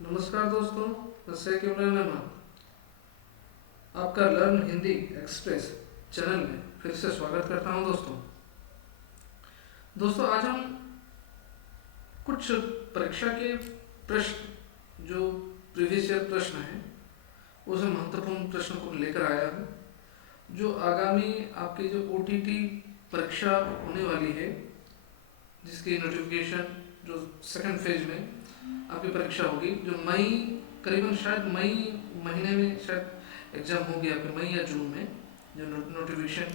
नमस्कार दोस्तों, मैं शेख इमरान अहमद आपका लर्न हिंदी एक्सप्रेस चैनल में फिर से स्वागत करता हूं। दोस्तों आज हम कुछ परीक्षा के प्रश्न जो प्रीवियस ईयर प्रश्न हैं उसे महत्वपूर्ण प्रश्न को लेकर आया हूं, जो आगामी आपकी जो ओटीटी परीक्षा होने वाली है, जिसकी नोटिफिकेशन जो सेकंड फेज में आपकी परीक्षा होगी, जो मई करीबन शायद मई महीने में शायद एग्ज़ाम होगी आपके मई या जून में, जो नोटिफिकेशन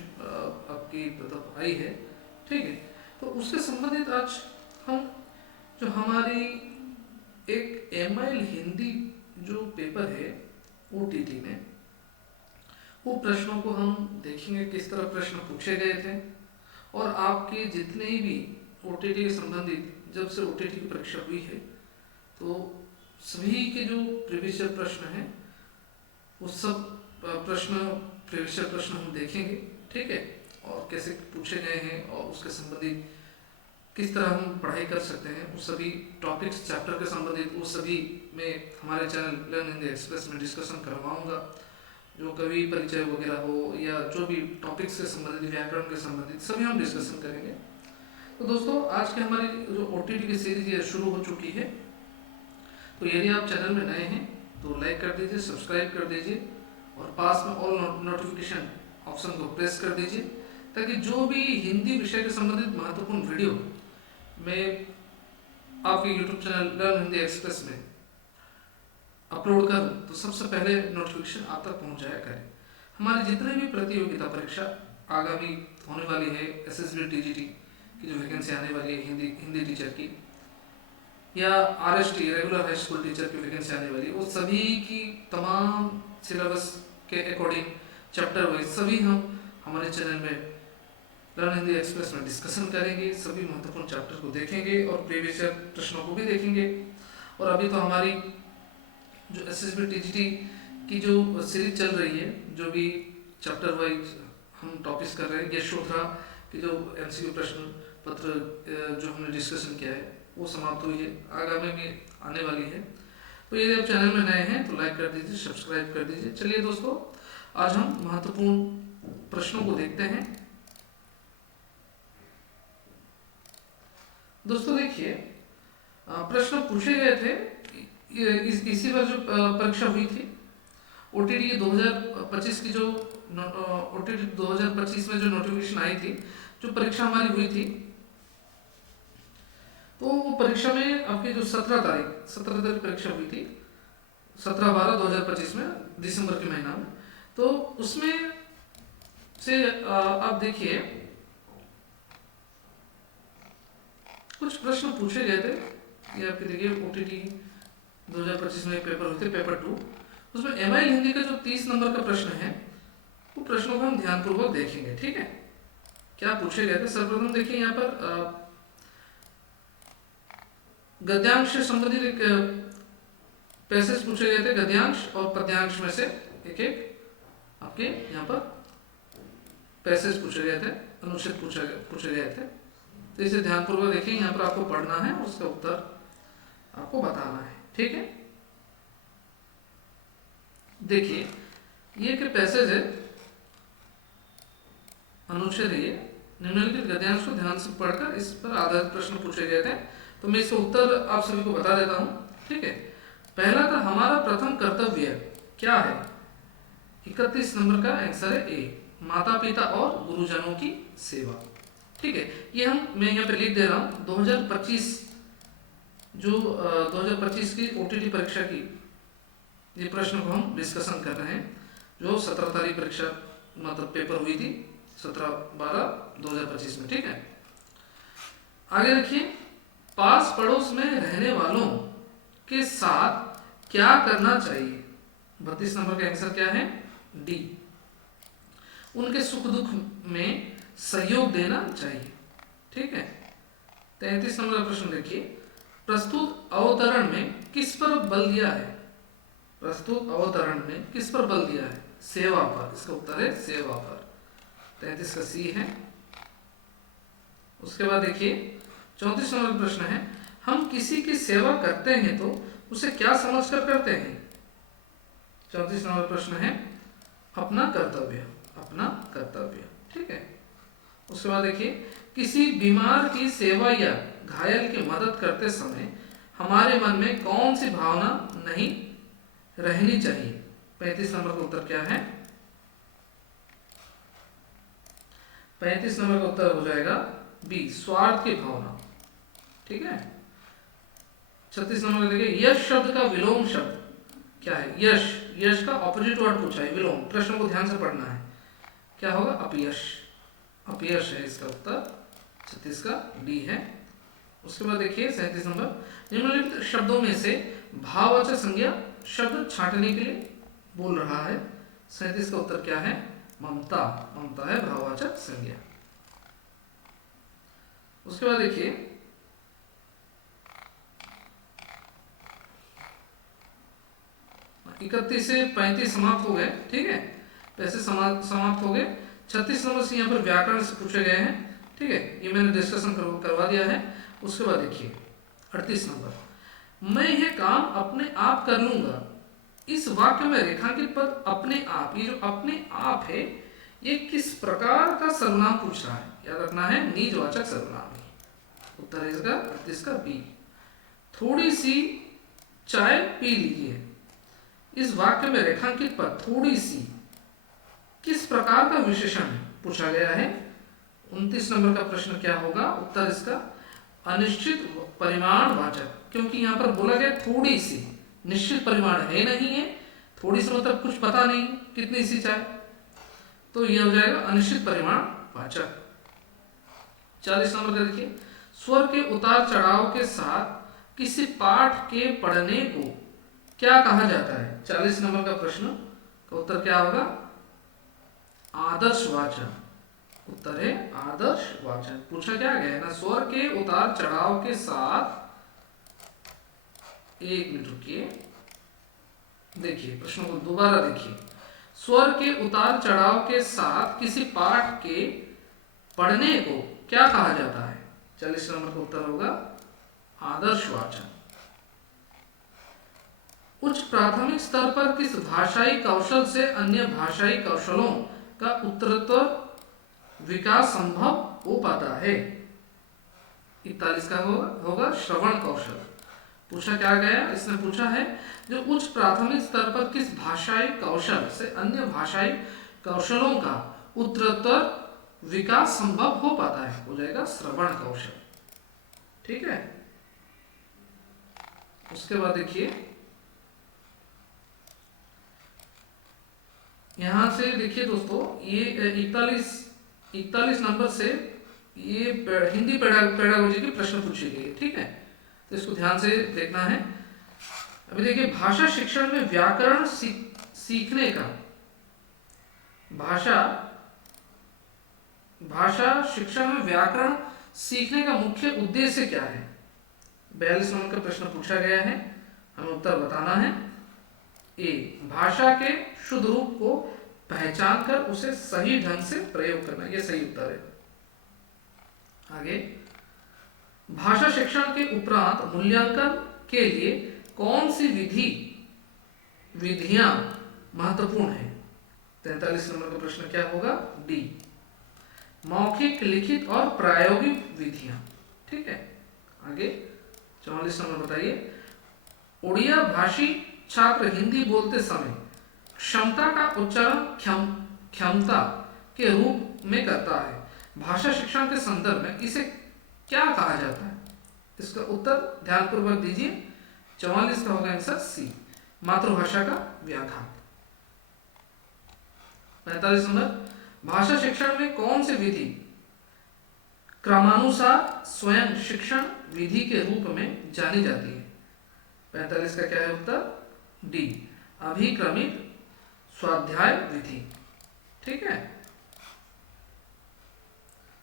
आपकी मतलब आई है। ठीक है, तो उसके संबंधित आज हम जो हमारी एक एमआईएल हिंदी जो पेपर है ओटीटी में, वो प्रश्नों को हम देखेंगे किस तरह प्रश्न पूछे गए थे, और आपके जितने भी ओटीटी के संबंधित जब से ओटीटी की परीक्षा हुई है तो सभी के जो प्रीवियस ईयर प्रश्न हैं वो सब प्रीवियस ईयर प्रश्न हम देखेंगे। ठीक है, और कैसे पूछे गए हैं और उसके संबंधित किस तरह हम पढ़ाई कर सकते हैं, उस सभी टॉपिक्स चैप्टर के संबंधित वो सभी में हमारे चैनल लर्न हिंदी एक्सप्रेस में डिस्कशन करवाऊंगा। जो कवि परिचय वगैरह हो या जो भी टॉपिक्स से संबंधित, व्याकरण के संबंधित सभी हम डिस्कशन करेंगे। तो दोस्तों आज की हमारी जो ओटीटी की सीरीज ये शुरू हो चुकी है, तो यदि आप चैनल में नए हैं तो लाइक कर दीजिए, सब्सक्राइब कर दीजिए और पास में ऑल नोटिफिकेशन ऑप्शन को प्रेस कर दीजिए, ताकि जो भी हिंदी विषय के संबंधित महत्वपूर्ण वीडियो मैं आपके YouTube channel learn Hindi express में अपलोड करूं तो सबसे पहले नोटिफिकेशन आप तक पहुंच जाया करे। हमारी जितने भी प्रतियोगिता परीक्षा आगामी होने वाली है, एसएसबी टीजीटी की जो वैकेंसी आने वाली है हिंदी टीचर की, या RST regular high school teacher की वैकेंसी आने वाली है, वो सभी की तमाम सिलेबस के अकॉर्डिंग चैप्टर वाइज सभी हम हमारे चैनल में लर्न हिंदी एक्सप्रेस में डिस्कशन करेंगे। सभी महत्वपूर्ण चैप्टर को देखेंगे और प्रीवियस ईयर प्रश्नों को भी देखेंगे। और अभी तो हमारी जो एसएसबी टीजीटी की जो सीरीज चल रही है, जो भी चैप्टर वाइज हम टॉपिक्स कर रहे हैं, यशोधरा की जो एमसीक्यू प्रश्न पत्र जो हमने डिस्कशन किया है वो समाप्त हुई है, आगामी में आने वाली है। तो यदि आप चैनल में नए हैं तो लाइक कर दीजिए, सब्सक्राइब कर दीजिए। चलिए दोस्तों आज हम महत्वपूर्ण प्रश्नों को देखते हैं। दोस्तों देखिए, प्रश्न पूछे गए थे इसी बार जो परीक्षा हुई थी ओटीटी 2025 की, जो ओटीटी 2025 में जो नोटिफिकेशन आई थी, जो परीक्षा हमारी हुई थी, तो वो परीक्षा में आपकी जो 17 तारीख परीक्षा हुई थी 17/12/2025 में, दिसंबर के महीना में। तो उसमें से आप देखिए कुछ प्रश्न पूछे गए थे। ये आपके देखिए ओटीटी 2025 में पेपर हुए थे, पेपर 2, उसमें एमआईएल हिंदी का जो 30 नंबर का प्रश्न है, वो प्रश्नों को हम ध्यानपूर्वक देखेंगे। ठीक है, क्या पूछे गए थे सर्वप्रथम देखिए, यहाँ पर गद्यांश से संबंधित एक पैसेज पूछे गए थे। गद्यांश और पद्यांश में से एक एक आपके यहाँ पर पैसेज पूछे गए थे, अनुच्छेद पूछे गए थे। तो इसे ध्यानपूर्वक देखिए, यहाँ पर आपको पढ़ना है और उसका उत्तर आपको बताना है। ठीक है, देखिए ये एक पैसेज है, अनुच्छेद है, ये निम्नलिखित गद्यांश को ध्यान से पढ़कर इस पर आधारित प्रश्न पूछे गए थे। तो मैं इसका उत्तर आप सभी को बता देता हूं। ठीक है, पहला था हमारा प्रथम कर्तव्य क्या है, 31 नंबर का आंसर है ए, माता पिता और गुरुजनों की सेवा। ठीक है, ये मैं यहाँ पे लिख दे रहा हूँ। 2025 जो 2025 की ओटीटी परीक्षा की ये प्रश्न को हम डिस्कशन कर रहे हैं, जो 17 तारीख परीक्षा मतलब पेपर हुई थी 17/12/2025 में। ठीक है, आगे देखिए, पास पड़ोस में रहने वालों के साथ क्या करना चाहिए। 32 नंबर का आंसर क्या है, डी, उनके सुख दुख में सहयोग देना चाहिए। ठीक है, 33 नंबर का प्रश्न देखिए, प्रस्तुत अवतरण में किस पर बल दिया है। प्रस्तुत अवतरण में किस पर बल दिया है, सेवा पर। इसका उत्तर है सेवा पर, 33 का सी है। उसके बाद देखिए 34 नंबर प्रश्न है, हम किसी की सेवा करते हैं तो उसे क्या समझकर करते हैं? 34 नंबर प्रश्न है अपना कर्तव्य, अपना कर्तव्य। ठीक है। उसके बाद देखिए, किसी बीमार की सेवा या घायल की मदद करते समय हमारे मन में कौन सी भावना नहीं रहनी चाहिए? 35 नंबर का उत्तर क्या है? 35 नंबर का उत्तर हो जाएगा बी, स्वार्थ की भावना। ठीक है। 36 नंबर का देखिए, यश शब्द का विलोम शब्द क्या है? यश, यश का ऑपोजिट वर्ड पूछा है, विलोम। प्रश्न को ध्यान से पढ़ना है। क्या होगा? अपयश, अपयश है इसका उत्तर। 36 का डी है। उसके बाद देखिए 37 नंबर, निम्नलिखित शब्दों में से भाववाचक संज्ञा शब्द छांटने के लिए बोल रहा है। 37 का उत्तर क्या है? ममता, ममता है भाववाचक संज्ञा। उसके बाद देखिए 31 से 35 समाप्त हो गए। ठीक है, पैसे समाप्त हो गए। 36 नंबर से यहाँ पर व्याकरण से पूछे गए हैं। ठीक है, ये मैंने डिस्कशन करवा दिया है। उसके बाद देखिए 38 नंबर, मैं यह काम अपने आप कर लूंगा। इस वाक्य में रेखांकित पद अपने आप, ये जो अपने आप है ये किस प्रकार का सर्वनाम पूछ रहा है? याद रखना है, निजवाचक सर्वनाम है। उत्तर है इसका 38 का बी। थोड़ी सी चाय पी लीजिए। इस वाक्य में रेखांकित पद थोड़ी सी किस प्रकार का विशेषण है पूछा गया है? 29 नंबर का प्रश्न क्या होगा? उत्तर इसका अनिश्चित परिमाणवाचक, क्योंकि यहाँ पर बोला गया थोड़ी सी, निश्चित परिमाण है नहीं है, थोड़ी सी मतलब कुछ पता नहीं कितनी सी चाय, तो यह हो जाएगा अनिश्चित परिमाणवाचक। 40 नंबर का देखिए, स्वर के उतार चढ़ाव के साथ किसी पाठ के पढ़ने को क्या कहा जाता है? 40 नंबर का प्रश्न का उत्तर क्या होगा? आदर्शवाचक। उत्तर है आदर्शवाचक। पूछा क्या गया है ना, स्वर के उतार चढ़ाव के साथ, एक मिनट रुकिए, देखिए प्रश्न को दोबारा देखिए। स्वर के उतार चढ़ाव के साथ किसी पाठ के पढ़ने को क्या कहा जाता है? 40 नंबर का उत्तर होगा आदर्शवाचक। उच्च प्राथमिक स्तर पर किस भाषाई कौशल से अन्य भाषाई कौशलों का उत्तरोत्तर विकास संभव हो पाता है? 41 का होगा श्रवण कौशल। पूछा क्या गया? इसने पूछा है जो उच्च प्राथमिक स्तर पर किस भाषाई कौशल से अन्य भाषाई कौशलों का उत्तरोत्तर विकास संभव हो पाता है, हो जाएगा श्रवण कौशल। ठीक है। उसके बाद देखिए यहां से देखिए दोस्तों, ये 41 नंबर से ये हिंदी पेडागोजी के प्रश्न पूछे गए। ठीक है, तो इसको ध्यान से देखना है। अभी देखिए, भाषा शिक्षण में व्याकरण सीखने का, भाषा शिक्षण में व्याकरण सीखने का मुख्य उद्देश्य क्या है? 42 नंबर का प्रश्न पूछा गया है, हमें उत्तर बताना है। ए, भाषा के शुद्ध रूप को पहचान कर उसे सही ढंग से प्रयोग करना, यह सही उत्तर है। आगे, भाषा शिक्षण के उपरांत मूल्यांकन के लिए कौन सी विधियां महत्वपूर्ण है? 43 नंबर का प्रश्न क्या होगा? डी, मौखिक, लिखित और प्रायोगिक विधियां। ठीक है। आगे 44 नंबर बताइए, उड़िया भाषी छात्र हिंदी बोलते समय क्षमता का उच्चारण क्षमता के रूप में करता है। भाषा शिक्षण के संदर्भ में इसे क्या कहा जाता है? इसका उत्तर ध्यानपूर्वक दीजिए। 44 का होगा आंसर सी, मातृभाषा का व्याघात। 45 नंबर, भाषा शिक्षण में कौन सी विधि क्रमानुसार स्वयं शिक्षण विधि के रूप में जानी जाती है? 45 का क्या है उत्तर? डी, अभिक्रमिक स्वाध्याय विधि। ठीक है।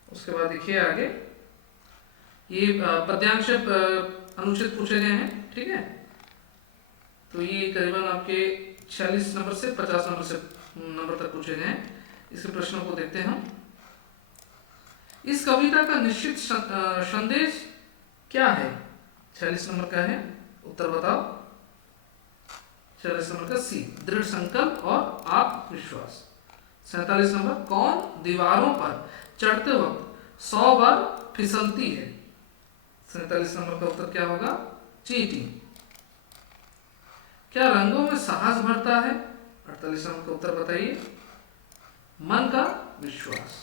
उसके बाद देखिए आगे, ये पद्यांश अनुच्छेद पूछे गए हैं। ठीक है, तो ये करीबन आपके 46 नंबर से 50 नंबर तक पूछे गए हैं। इसके प्रश्नों को देखते हैं हम। इस कविता का निश्चित संदेश क्या है? 46 नंबर का है, उत्तर बताओ। 46 नंबर का सी, दृढ़ संकल्प और आत्मविश्वास। 47 नंबर, कौन दीवारों पर चढ़ते वक्त 100 बार फिसलती है? 47 नंबर का उत्तर क्या होगा? चींटी। क्या रंगों में साहस भरता है? 48 नंबर का उत्तर बताइए। मन का विश्वास।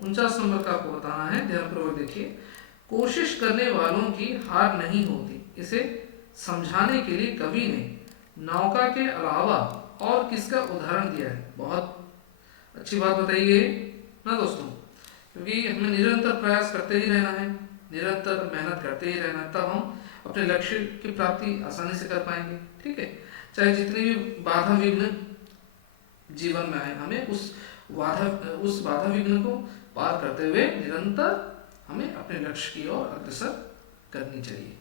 49 नंबर का आपको बताना है, ध्यानपूर्वक देखिए। कोशिश करने वालों की हार नहीं होती, इसे समझाने के लिए कवि ने नौका के अलावा और किसका उदाहरण दिया है? बहुत अच्छी बात बताइए ना दोस्तों, क्योंकि हमें निरंतर प्रयास करते ही रहना है, निरंतर मेहनत करते ही रहना है, तब हम अपने लक्ष्य की प्राप्ति आसानी से कर पाएंगे। ठीक है, चाहे जितनी भी बाधा विघ्न जीवन में आए, हमें उस बाधा विघ्न को पार करते हुए निरंतर हमें अपने लक्ष्य की ओर अग्रसर करनी चाहिए।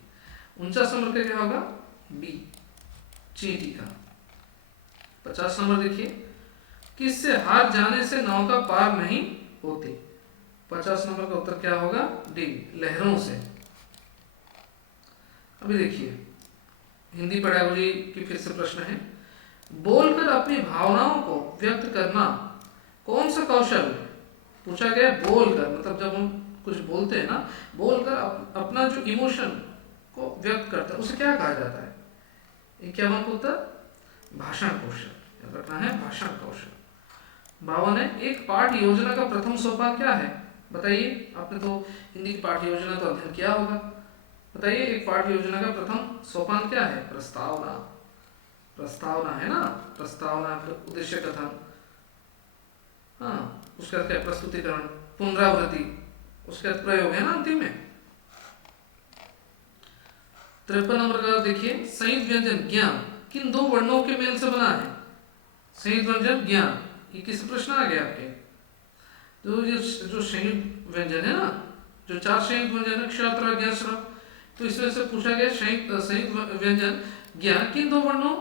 49 नंबर का क्या होगा? बी, चींटी का। 50 नंबर देखिए, किससे हार जाने से नौका पार नहीं होती? 50 नंबर का उत्तर क्या होगा? डी, लहरों से। अभी देखिए, हिंदी पढ़ाई की फिर से प्रश्न है। बोलकर अपनी भावनाओं को व्यक्त करना कौन सा कौशल है? पूछा गया बोलकर, मतलब जब हम कुछ बोलते हैं ना, बोलकर अपना जो इमोशन को व्यक्त करता है, उसे क्या कहा जाता है? 51 का उत्तर भाषण कौशल, याद रखना है, भाषण कौशल। 52 है, एक पाठ योजना का प्रथम सोपान क्या है? बताइए, आपने तो हिंदी की पाठ योजना तो अध्ययन किया होगा, बताइए एक पाठ योजना का प्रथम सोपान क्या है? प्रस्तावना। प्रस्तावना है ना, प्रस्तावना, उद्देश्य कथन, हाँ, उसका क्या? प्रस्तुतिकरण, पुनरावृत्ति, उसका प्रयोग है ना अंतिम में। 53 नंबर का देखिए, संयुक्त व्यंजन ज्ञान किन दो वर्णों के मेल से बना है? संयुक्त व्यंजन ज्ञान, ये किस प्रश्न आ गया आपके? जो संयुक्त व्यंजन है ना, जो 4 संयुक्त व्यंजन है, क्ष, त्र, ज्ञ, श्र, तो इसमें से पूछा गया संयुक्त व्यंजन ज्ञान किन दो वर्णों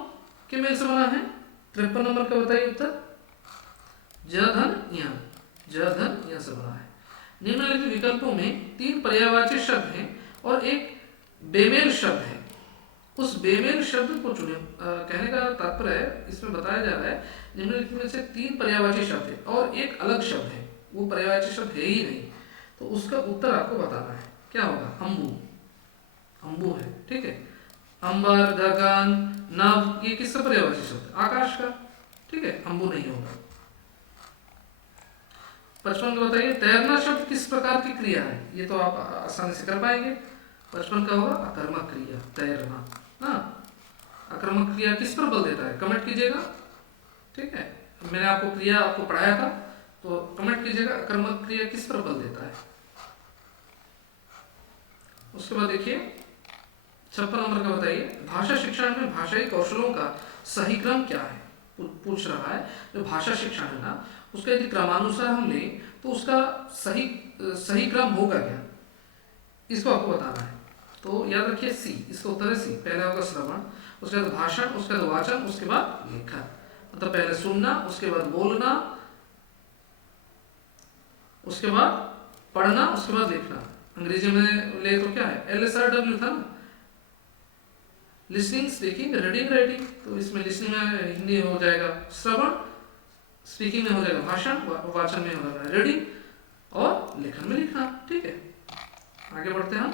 के मेल से बना है? 53 नंबर का बताइए उत्तर। ज, धन, य, ज, धन, य से बना है। निम्नलिखित विकल्पों में 3 पर्यायवाची शब्द हैं और एक बेमेल शब्द है, उस बेमेल शब्द को चुने। कहने का तात्पर्य है, इसमें बताया जा रहा है निम्नलिखित में से 3 पर्यायवाची शब्द है और एक अलग शब्द है, वो पर्यायवाची शब्द है ही नहीं, तो उसका उत्तर आपको बताना है। क्या होगा? अंबु। अंबु है, ठीक है। अंबर, गगन, नभ, ये किसका पर्यायवाची शब्द? आकाश का, ठीक है, अंबु नहीं होगा। 55 का बताइए, तैरना शब्द किस प्रकार की क्रिया है? ये तो आप आसानी से कर पाएंगे। 55 का होगा अकर्मक क्रिया, तैरना। हाँ, अकर्मक क्रिया किस पर बल देता है? कमेंट कीजिएगा, ठीक है। मैंने आपको क्रिया आपको पढ़ाया था, तो कमेंट कीजिएगा अकर्मक क्रिया किस पर बल देता है। उसके बाद देखिए 56 नंबर का बताइए, भाषा शिक्षण में भाषाई कौशलों का सही क्रम क्या है? पूछ रहा है। जो भाषा शिक्षण है ना, उसका यदि क्रमानुसार हम लें तो उसका सही क्रम होगा क्या, इसको आपको बताना है। तो याद रखिए सी, इसका उत्तर है सी। पहले होगा श्रवण, उसके बाद भाषण, उसके बाद वाचन, उसके बाद लेखन। मतलब पहले सुनना, उसके बाद बोलना, उसके बाद पढ़ना, उसके बाद लिखना। अंग्रेजी में ले तो क्या है? LSRW था ना, लिसनिंग, स्पीकिंग, रीडिंग, राइटिंग। तो इसमें लिसनिंग में हिंदी हो जाएगा श्रवण, स्पीकिंग में हो जाएगा भाषण, वाचन में हो जाएगा रीडिंग, और लेखन में लिखना। ठीक है, आगे बढ़ते हैं हम।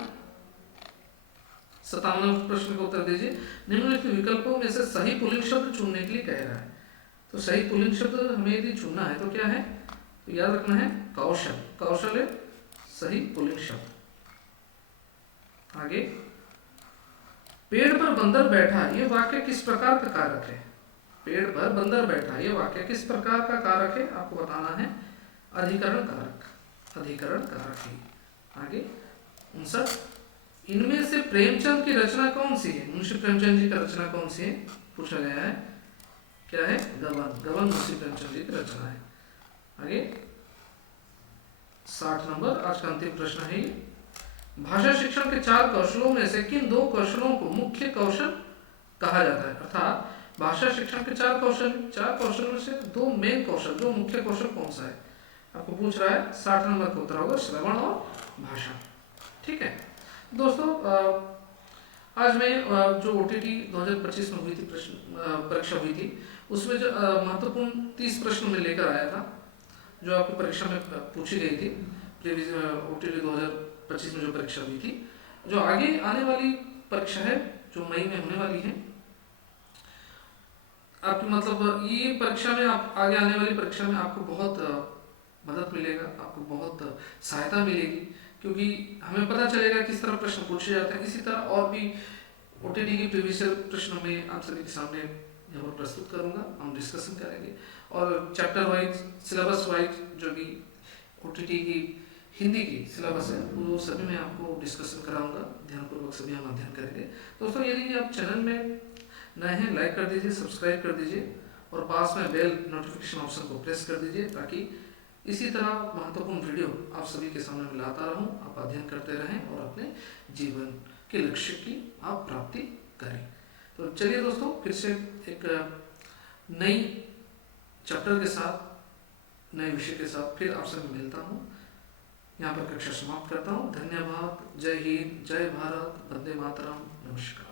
57 प्रश्न का उत्तर दीजिए। निम्नलिखित विकल्पों में से सही पुल्लिंग शब्द चुनने के लिए कह रहा है। तो सही पुल्लिंग शब्द हमें यदि चुनना है तो क्या है? तो याद रखना है कौशल। कौशल है सही पुल्लिंग शब्द। आगे, पेड़ पर बंदर बैठा, ये वाक्य किस प्रकार का कारक है? पेड़ पर बंदर बैठा, ये वाक्य किस प्रकार का कारक है? आपको बताना है अधिकरण कारक। अधिकरण कारक है। आगे 59, इनमें से प्रेमचंद की रचना कौन सी है? मुंशी प्रेमचंद जी का रचना कौन सी है? पूछा गया है। क्या है? गबन। गबन मुंशी प्रेमचंद जी की रचना है। आगे 60 नंबर, आज का अंतिम प्रश्न है। भाषा शिक्षण के 4 कौशलों में से किन 2 कौशलों को मुख्य कौशल कहा जाता है? अर्थात भाषा शिक्षण के 4 कौशल में से 2 मेन कौशल, जो मुख्य कौशल कौन सा है? आपको पूछ रहा है। 60 नंबर का उत्तर होगा श्रवण और भाषण। ठीक है दोस्तों, आज मैं जो OTT 2025 में हुई थी परीक्षा हुई थी, उसमें जो महत्वपूर्ण 30 प्रश्न में लेकर आया था, जो आपकी परीक्षा में पूछी गई थी। प्रीवियस OTT 2025 में जो परीक्षा हुई थी, जो आगे आने वाली परीक्षा है जो मई में होने वाली है आपकी, मतलब ये परीक्षा में आप आगे आने वाली परीक्षा में आपको बहुत मदद मिलेगा, आपको बहुत सहायता मिलेगी, क्योंकि हमें पता चलेगा किस तरह प्रश्न पूछे जाते हैं। इसी तरह और भी OTT की प्रीवियस प्रश्नों में आप सभी के सामने यहाँ पर प्रस्तुत करूँगा, हम डिस्कशन करेंगे। और चैप्टर वाइज, सिलेबस वाइज जो भी OTT की हिंदी की सिलेबस है वो सभी मैं आपको डिस्कशन कराऊंगा, ध्यानपूर्वक सभी हम अध्ययन करेंगे। दोस्तों यदि आप चैनल में नए हैं, लाइक कर दीजिए, सब्सक्राइब कर दीजिए और पास में बेल नोटिफिकेशन ऑप्शन को प्रेस कर दीजिए, ताकि इसी तरह महत्वपूर्ण वीडियो आप सभी के सामने मैं लाता रहूं, आप अध्ययन करते रहें और अपने जीवन के लक्ष्य की आप प्राप्ति करें। तो चलिए दोस्तों, फिर से एक नई चैप्टर के साथ, नए विषय के साथ फिर आपसे मैं मिलता हूँ। यहाँ पर कक्षा समाप्त करता हूँ। धन्यवाद। जय हिंद, जय भारत, वंदे मातरम, नमस्कार।